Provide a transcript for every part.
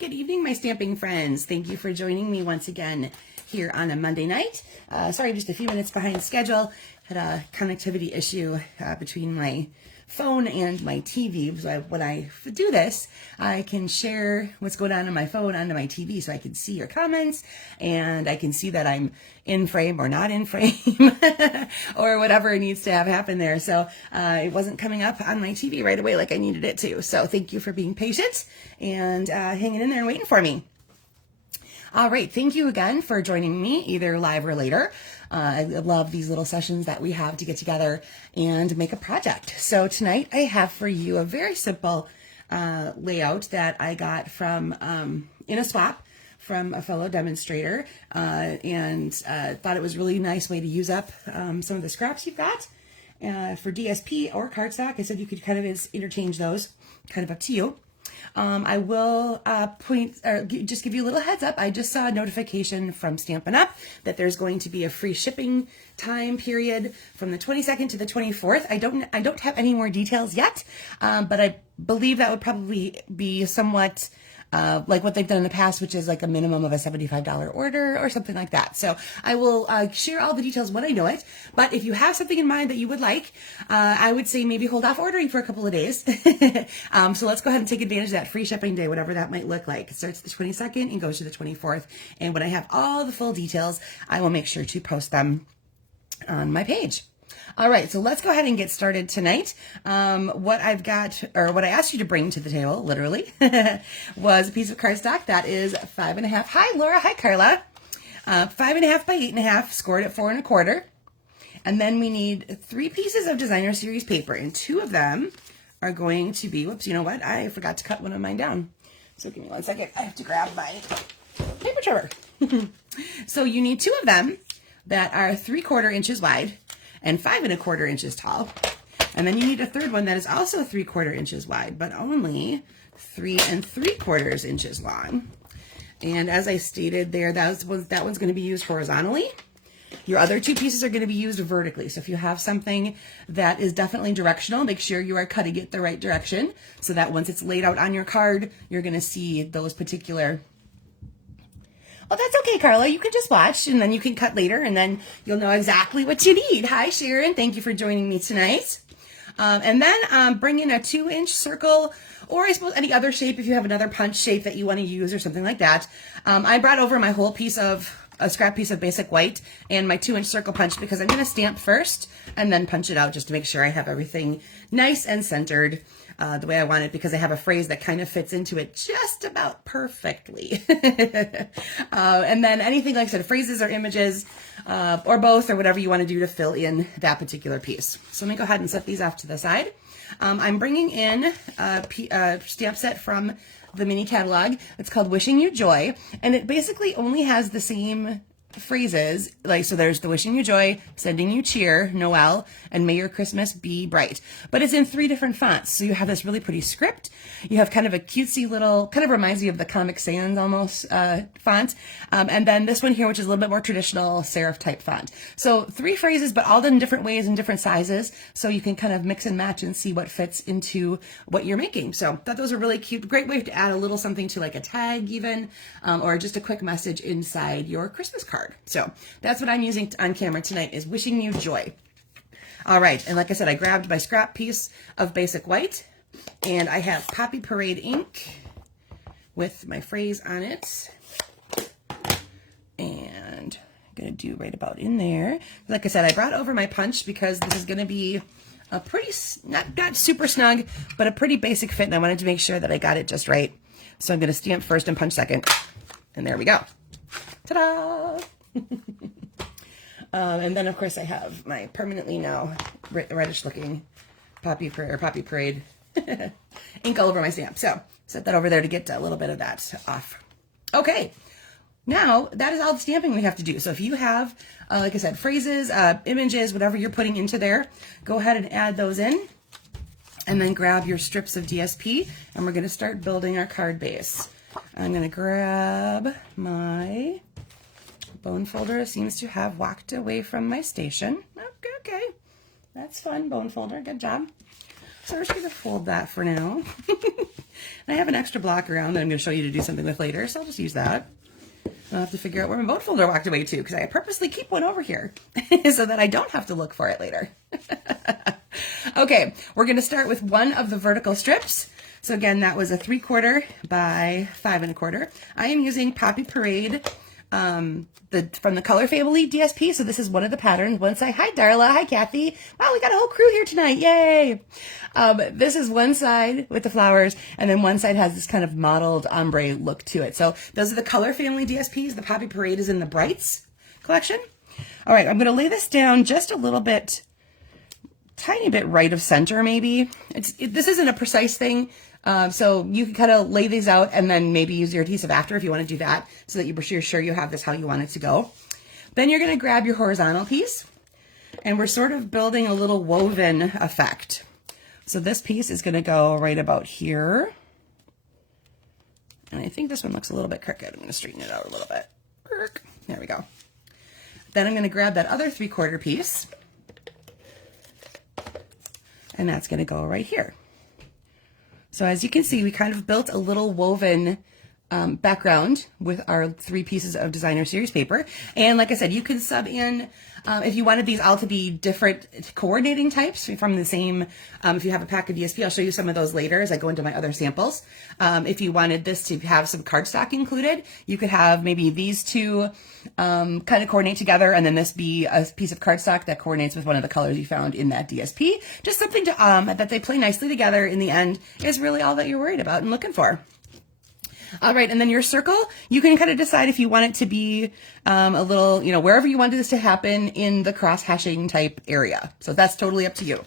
Good evening, my stamping friends. Thank you for joining me once again here on a Monday night. Sorry, just a few minutes behind schedule. Had a connectivity issue between my phone and my TV. So when I do this, I can share what's going on my phone onto my TV so I can see your comments and I can see that I'm in frame or not in frame or whatever needs to have happen there. So it wasn't coming up on my TV right away like I needed it to. So thank you for being patient and hanging in there and waiting for me. All right, thank you again for joining me either live or later. I love these little sessions that we have to get together and make a project. So tonight I have for you a very simple layout that I got from InkSpot from a fellow demonstrator and thought it was a really nice way to use up some of the scraps you've got for DSP or cardstock. I said you could kind of interchange those, kind of up to you. I will just give you a little heads up. I just saw a notification from Stampin' Up! That there's going to be a free shipping time period from the 22nd to the 24th. I don't have any more details yet, but I believe that would probably be somewhat like what they've done in the past, which is like a minimum of a $75 order or something like that. So I will share all the details when I know it. But if you have something in mind that you would like, I would say maybe hold off ordering for a couple of days. So let's go ahead and take advantage of that free shipping day, whatever that might look like. It starts the 22nd and goes to the 24th. And when I have all the full details, I will make sure to post them on my page. All right, so let's go ahead and get started tonight. What I've got, or what I asked you to bring to the table, literally, was a piece of cardstock that is 5.5. Hi, Laura. Hi, Carla. 5.5 by 8.5, scored at 4 1/4. And then we need 3 pieces of designer series paper, and 2 of them are going to be, whoops, you know what? I forgot to cut one of mine down. So give me 1 second. I have to grab my paper trimmer. So you need 2 of them that are 3/4 inches wide and 5 1/4 inches tall. And then you need a third one that is also 3/4 inches wide, but only 3 3/4 inches long. And as I stated there, that one's going to be used horizontally. Your other 2 pieces are going to be used vertically. So if you have something that is definitely directional, make sure you are cutting it the right direction so that once it's laid out on your card, you're going to see those particular. Oh, that's okay, Carla. You can just watch and then you can cut later and then you'll know exactly what you need. Hi, Sharon. Thank you for joining me tonight. And then bring in a 2-inch circle or I suppose any other shape if you have another punch shape that you want to use or something like that. I brought over my whole piece of a scrap piece of basic white and my 2-inch circle punch because I'm going to stamp first and then punch it out just to make sure I have everything nice and centered the way I want it because I have a phrase that kind of fits into it just about perfectly. And then anything, like I said, phrases or images or both or whatever you want to do to fill in that particular piece. So let me go ahead and set these off to the side. I'm bringing in a stamp set from the mini catalog. It's called Wishing You Joy, and it basically only has the same phrases, like, so there's the wishing you joy, sending you cheer, Noel, and may your Christmas be bright. But it's in 3 different fonts. So you have this really pretty script. You have kind of a cutesy little, kind of reminds you of the Comic Sans almost font. And then this one here, which is a little bit more traditional serif type font. So 3 phrases, but all done in different ways and different sizes. So you can kind of mix and match and see what fits into what you're making. So I thought those were really cute. Great way to add a little something to like a tag even, or just a quick message inside your Christmas card. So that's what I'm using on camera tonight is Wishing You Joy. All right, and like I said, I grabbed my scrap piece of basic white, and I have Poppy Parade ink with my phrase on it. And I'm going to do right about in there. Like I said, I brought over my punch because this is going to be a pretty, not super snug, but a pretty basic fit, and I wanted to make sure that I got it just right. So I'm going to stamp first and punch second, and there we go. Ta-da! And then, of course, I have my permanently now reddish-looking Poppy Parade ink all over my stamp. So set that over there to get a little bit of that off. Okay, now that is all the stamping we have to do. So if you have, like I said, phrases, images, whatever you're putting into there, go ahead and add those in. And then grab your strips of DSP, and we're going to start building our card base. I'm going to grab my bone folder. It seems to have walked away from my station. Okay, that's fun, bone folder. Good job. So we're just going to fold that for now. And I have an extra block around that I'm going to show you to do something with later, so I'll just use that. I'll have to figure out where my boat folder walked away to, because I purposely keep one over here so that I don't have to look for it later. Okay, we're going to start with one of the vertical strips. So again, that was a 3/4 by 5 1/4. I am using Poppy Parade from the Color Family DSP. So this is one of the patterns. One side, hi Darla, hi Kathy. Wow, we got a whole crew here tonight, yay! This is one side with the flowers, and then one side has this kind of mottled ombre look to it. So those are the Color Family DSPs. The Poppy Parade is in the Brights collection. All right, I'm going to lay this down just a little bit, tiny bit right of center maybe. This isn't a precise thing. So you can kind of lay these out and then maybe use your adhesive after if you want to do that, so that you're sure you have this how you want it to go. Then you're going to grab your horizontal piece, and we're sort of building a little woven effect. So this piece is going to go right about here. And I think this one looks a little bit crooked. I'm going to straighten it out a little bit. There we go. Then I'm going to grab that other 3/4 piece, and that's going to go right here. So as you can see, we kind of built a little woven background with our 3 pieces of designer series paper. And like I said, you can sub in, if you wanted these all to be different coordinating types from the same, if you have a pack of DSP, I'll show you some of those later as I go into my other samples. If you wanted this to have some cardstock included, you could have maybe these two kind of coordinate together, and then this be a piece of cardstock that coordinates with one of the colors you found in that DSP. Just something to that they play nicely together in the end is really all that you're worried about and looking for. All right, and then your circle, you can kind of decide if you want it to be a little, wherever you want this to happen in the cross-hashing type area. So that's totally up to you,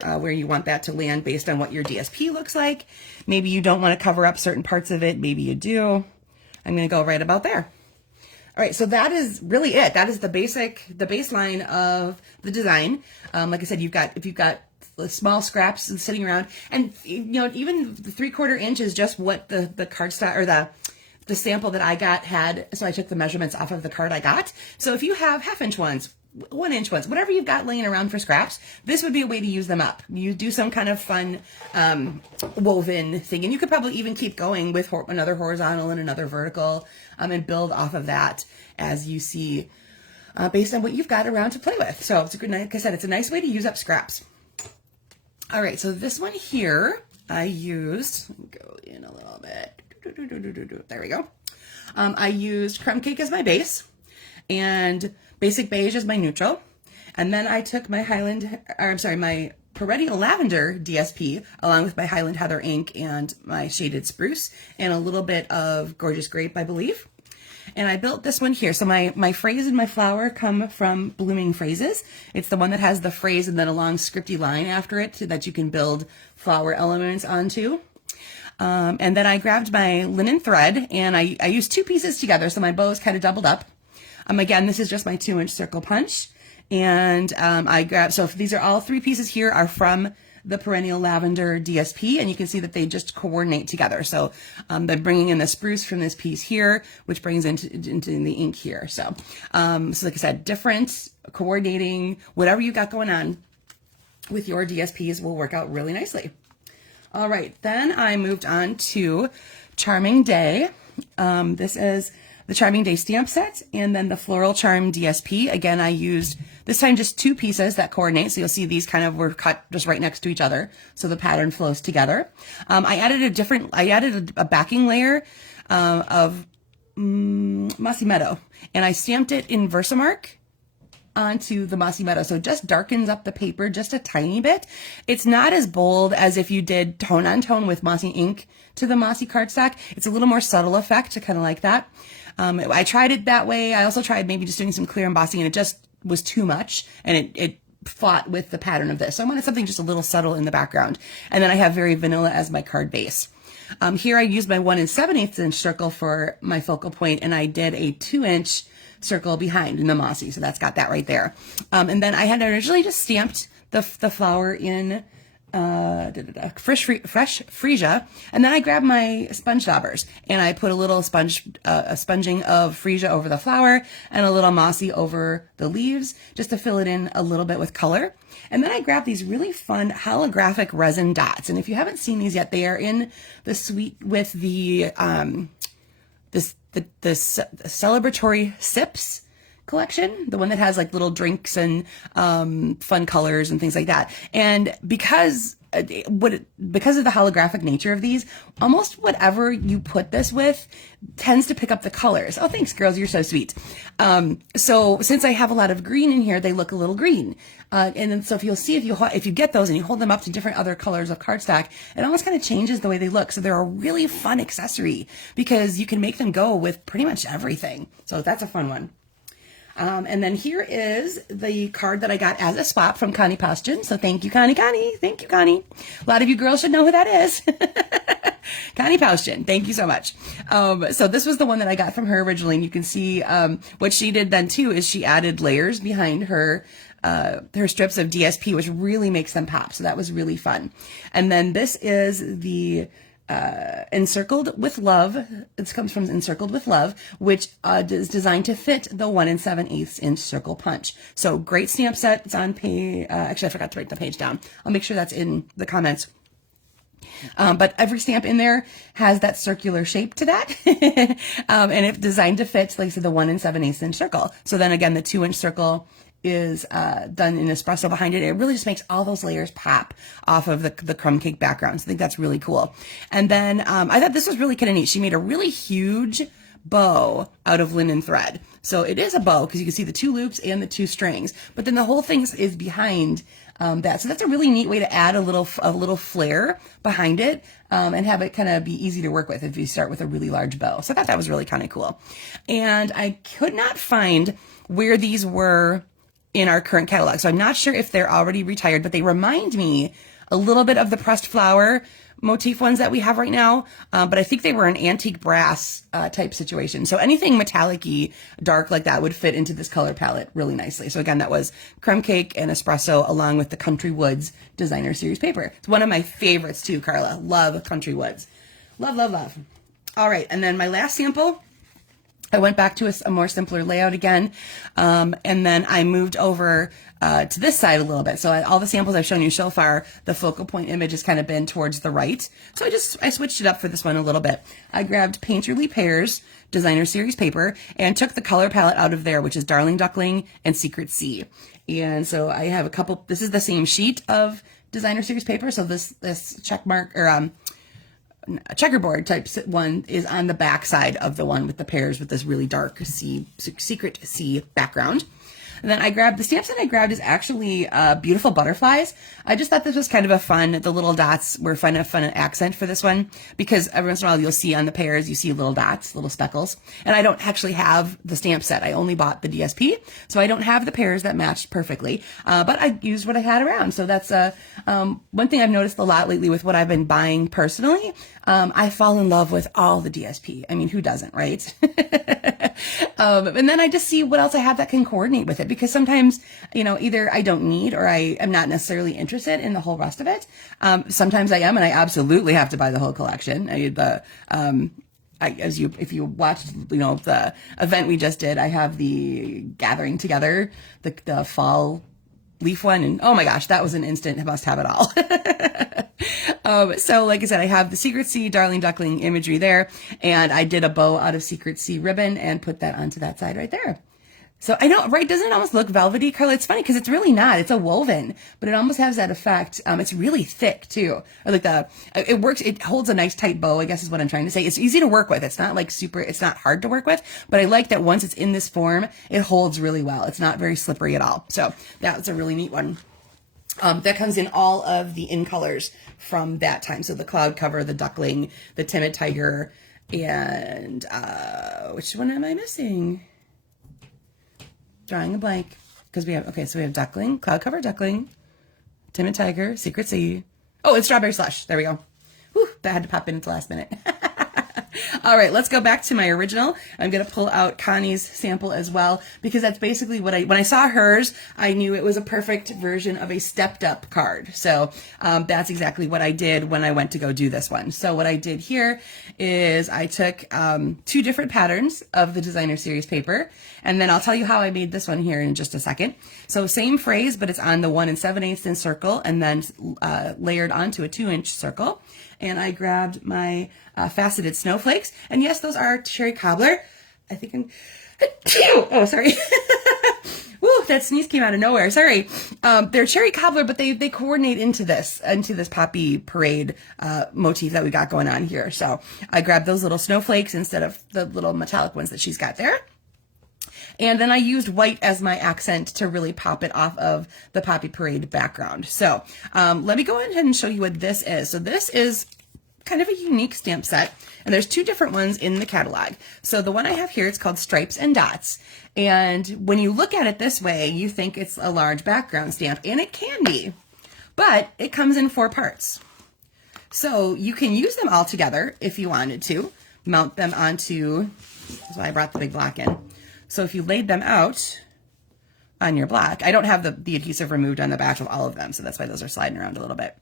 where you want that to land based on what your DSP looks like. Maybe you don't want to cover up certain parts of it. Maybe you do. I'm going to go right about there. All right, so that is really it. That is the baseline of the design. Like I said, if you've got small scraps sitting around, and even the 3/4 inch is just what the cardstock or the sample that I got had. So I took the measurements off of the card I got. So if you have 1/2 inch ones, 1 inch ones, whatever you've got laying around for scraps, this would be a way to use them up. You do some kind of fun woven thing, and you could probably even keep going with another horizontal and another vertical, and build off of that as you see, based on what you've got around to play with. So it's a good, like I said, it's a nice way to use up scraps. All right, so this one here, I used, go in a little bit, there we go. I used Crumb Cake as my base, and Basic Beige as my neutral. And then I took my my Perennial Lavender DSP, along with my Highland Heather ink and my Shaded Spruce, and a little bit of Gorgeous Grape, I believe. And I built this one here. So my phrase and my flower come from Blooming Phrases. It's the one that has the phrase and then a long scripty line after it that you can build flower elements onto. And then I grabbed my linen thread, and I used 2 pieces together, so my bow is kind of doubled up. Again, this is just my 2-inch circle punch. And I grabbed, so if these are all 3 pieces here are from the Perennial Lavender DSP, and you can see that they just coordinate together. So they're bringing in the spruce from this piece here, which brings into the ink here. So, so like I said, different coordinating, whatever you got going on with your DSPs will work out really nicely. All right, then I moved on to Charming Day. This is the Charming Day stamp set, and then the Floral Charm DSP. Again, I used this time just 2 pieces that coordinate. So you'll see these kind of were cut just right next to each other, so the pattern flows together. I added a backing layer of Mossy Meadow, and I stamped it in Versamark onto the Mossy Meadow. So it just darkens up the paper just a tiny bit. It's not as bold as if you did tone on tone with Mossy ink to the Mossy cardstock. It's a little more subtle effect. I kind of like that. I tried it that way. I also tried maybe just doing some clear embossing, and it just was too much, and it fought with the pattern of this. So I wanted something just a little subtle in the background. And then I have Very Vanilla as my card base. Here I used my 1 7/8 inch circle for my focal point, and I did a 2-inch circle behind in the Mossy. So that's got that right there. And then I had originally just stamped the flower in fresh freesia, and then I grabbed my sponge daubers and I put a little sponging of freesia over the flower and a little mossy over the leaves just to fill it in a little bit with color. And then I grabbed these really fun holographic resin dots, and if you haven't seen these yet, they are in the suite with the the celebratory sips collection, the one that has like little drinks and fun colors and things like that. And because of the holographic nature of these, almost whatever you put this with tends to pick up the colors. Oh, thanks, girls. You're so sweet. So since I have a lot of green in here, they look a little green. And then so if you'll see, if you get those and you hold them up to different other colors of cardstock, it almost kind of changes the way they look. So they're a really fun accessory because you can make them go with pretty much everything. So that's a fun one. And then here is the card that I got as a swap from Connie Poston. So thank you, Connie. Thank you, Connie. A lot of you girls should know who that is. Connie Poston. Thank you so much. So this was the one that I got from her originally. And you can see what she did then too is she added layers behind her strips of DSP, which really makes them pop. So that was really fun. And then this is the Encircled with Love. This comes from Encircled with Love, which is designed to fit the 1 7/8 inch circle punch. So great stamp set. It's on page, actually I forgot to write the page down. I'll make sure that's in the comments. But every stamp in there has that circular shape to that. And it's designed to fit, like I said, the 1 7/8 inch circle. So then again, the 2 inch circle is done in espresso behind it. It really just makes all those layers pop off of the crumb cake background. So I think that's really cool. And then I thought this was really kind of neat. She made a really huge bow out of linen thread. So it is a bow because you can see the 2 loops and the 2 strings, but then the whole thing is behind that. So that's a really neat way to add a little flair behind it and have it kind of be easy to work with if you start with a really large bow. So I thought that was really kind of cool. And I could not find where these were in our current catalog. So I'm not sure if they're already retired, but they remind me a little bit of the pressed flower motif ones that we have right now. But I think they were an antique brass type situation. So anything metallic-y, dark like that would fit into this color palette really nicely. So again, that was crumb cake and espresso along with the Country Woods designer series paper. It's one of my favorites too, Carla. Love Country Woods. Love, love, love. All right. And then my last sample, I went back to a more simpler layout again, and then I moved over to this side a little bit. So all the samples I've shown you so far, the focal point image has kind of been towards the right. So I switched it up for this one a little bit. I grabbed Painterly Pears designer series paper and took the color palette out of there, which is Darling Duckling and Secret Sea. And so I have a couple. This is the same sheet of designer series paper. So this check mark or checkerboard type one is on the back side of the one with the pears with this really dark secret sea background. And then I grabbed the stamps that I grabbed is actually beautiful butterflies. I just thought this was kind of a fun, the little dots were fun accent for this one because every once in a while you'll see on the pears, you see little dots, little speckles. And I don't actually have the stamp set. I only bought the DSP. So I don't have the pears that matched perfectly, but I used what I had around. So that's one thing I've noticed a lot lately with what I've been buying personally. I fall in love with all the DSP. I mean, who doesn't, right? And then I just see what else I have that can coordinate with it because sometimes, either I don't need or I am not necessarily interested in the whole rest of it. Sometimes I am, and I absolutely have to buy the whole collection. If you watched, the event we just did, I have the Gathering Together, the fall leaf one, and oh my gosh, that was an instant must have it all. So like I said, I have the Secret Sea Darling Duckling imagery there, and I did a bow out of Secret Sea ribbon and put that onto that side right there. So I know, right? Doesn't it almost look velvety, Carla? It's funny because it's really not. It's a woven, but it almost has that effect. It's really thick too. Or like it works. It holds a nice tight bow, I guess is what I'm trying to say. It's easy to work with. It's not like it's not hard to work with, but I like that once it's in this form, it holds really well. It's not very slippery at all. So that's a really neat one. That comes in all of the in colors from that time. So the cloud cover, the duckling, the timid tiger, and which one am I missing? Drawing a blank because we have duckling, cloud cover duckling, timid tiger, Secret Sea. Oh, it's strawberry slush. There we go. Whew, that had to pop in at the last minute. All right, let's go back to my original. I'm going to pull out Connie's sample as well, because that's basically what when I saw hers, I knew it was a perfect version of a stepped up card. So that's exactly what I did when I went to go do this one. So what I did here is I took 2 different patterns of the designer series paper, and then I'll tell you how I made this one here in just a second. So same phrase, but it's on the 1 7/8 inch circle and then layered onto a 2-inch circle. And I grabbed my faceted snowflakes. And yes, those are cherry cobbler. I think I'm, oh, sorry. Woo, that sneeze came out of nowhere. Sorry. They're cherry cobbler, but they coordinate into this poppy parade motif that we got going on here. So I grabbed those little snowflakes instead of the little metallic ones that she's got there. And then I used white as my accent to really pop it off of the Poppy Parade background. So let me go ahead and show you what this is. So this is kind of a unique stamp set, and there's 2 different ones in the catalog. So the one I have here, it's called Stripes and Dots. And when you look at it this way, you think it's a large background stamp, and it can be, but it comes in 4 parts. So you can use them all together if you wanted to, mount them onto, that's why I brought the big block in. So if you laid them out on your block, I don't have the adhesive removed on the back of all of them, so that's why those are sliding around a little bit.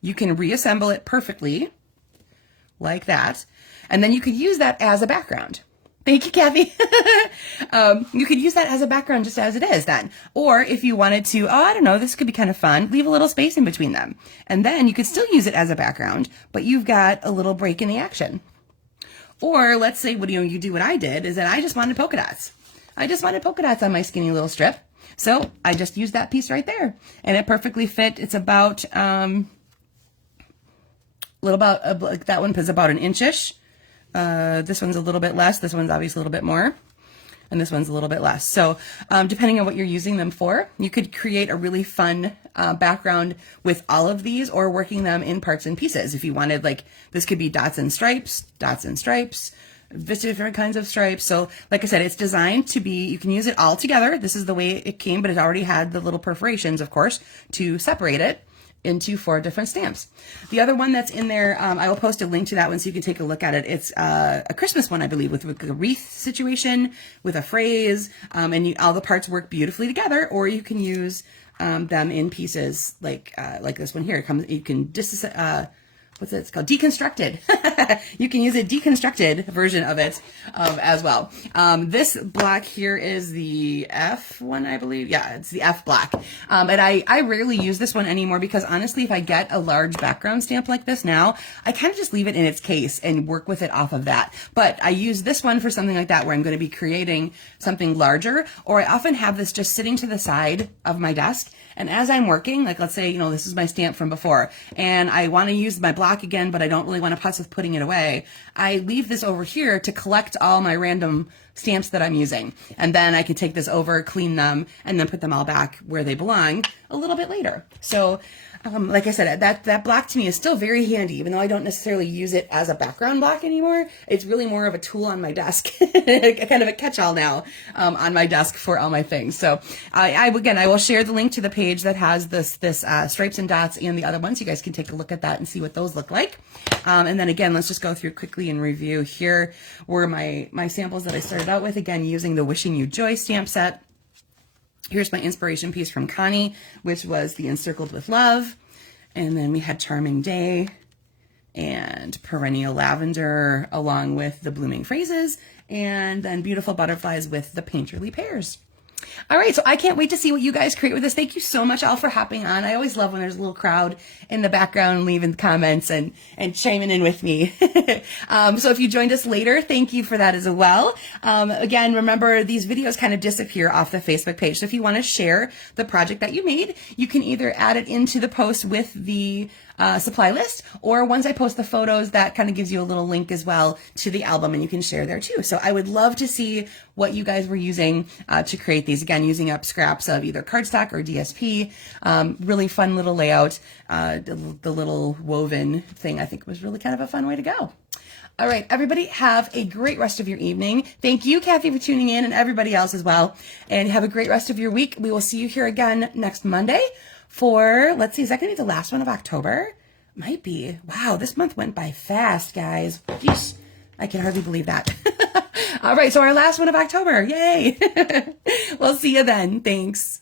You can reassemble it perfectly, like that, and then you could use that as a background. Thank you, Kathy. You could use that as a background just as it is then. Or if you wanted to, oh, I don't know, this could be kind of fun, leave a little space in between them. And then you could still use it as a background, but you've got a little break in the action. Or let's say, you do what I did, is that I just wanted polka dots. I just wanted polka dots on my skinny little strip. So I just used that piece right there, and it perfectly fit. It's about, that one is about an inchish. This one's a little bit less. This one's obviously a little bit more. And this one's a little bit less. So depending on what you're using them for, you could create a really fun background with all of these, or working them in parts and pieces. If you wanted, like, this could be dots and stripes, different kinds of stripes. So like I said, it's designed to be, you can use it all together. This is the way it came, but it already had the little perforations, of course, to separate it into 4 different stamps. The other one that's in there, I will post a link to that one so you can take a look at it. It's a Christmas one, I believe, with a wreath situation, with a phrase, and all the parts work beautifully together. Or you can use them in pieces like this one here. You can what's it? It's called deconstructed. You can use a deconstructed version of it as well. This block here is the F one, I believe. Yeah, it's the F block. And I rarely use this one anymore, because honestly, if I get a large background stamp like this now, I kind of just leave it in its case and work with it off of that. But I use this one for something like that, where I'm going to be creating something larger, or I often have this just sitting to the side of my desk. And as I'm working, like, let's say, this is my stamp from before, and I want to use my block again, but I don't really want to putz with putting it away, I leave this over here to collect all my random stamps that I'm using. And then I can take this over, clean them, and then put them all back where they belong a little bit later. So like I said, that block to me is still very handy, even though I don't necessarily use it as a background block anymore. It's really more of a tool on my desk, kind of a catch-all now on my desk for all my things. So I will share the link to the page that has this stripes and dots and the other ones. You guys can take a look at that and see what those look like. And then again, let's just go through quickly and review. Here were my samples that I started out with, again, using the Wishing You Joy stamp set. Here's my inspiration piece from Connie, which was the Encircled with Love. And then we had Charming Day and Perennial Lavender, along with the Blooming Phrases, and then Beautiful Butterflies with the Painterly Pears. All right, so I can't wait to see what you guys create with this. Thank you so much all for hopping on. I always love when there's a little crowd in the background leaving comments and chiming in with me. So if you joined us later, thank you for that as well. Again, remember, these videos kind of disappear off the Facebook page. So if you want to share the project that you made, you can either add it into the post with the supply list, or once I post the photos, that kind of gives you a little link as well to the album, and you can share there too. So I would love to see what you guys were using to create these. Again, using up scraps of either cardstock or DSP. Really fun little layout. The little woven thing, I think, was really kind of a fun way to go. All right, everybody, have a great rest of your evening. Thank you, Kathy, for tuning in, and everybody else as well. And have a great rest of your week. We will see you here again next Monday for, let's see, is that going to be the last one of October? Might be. Wow, this month went by fast, guys. Jeez. I can hardly believe that. All right, so our last one of October. Yay. We'll see you then. Thanks.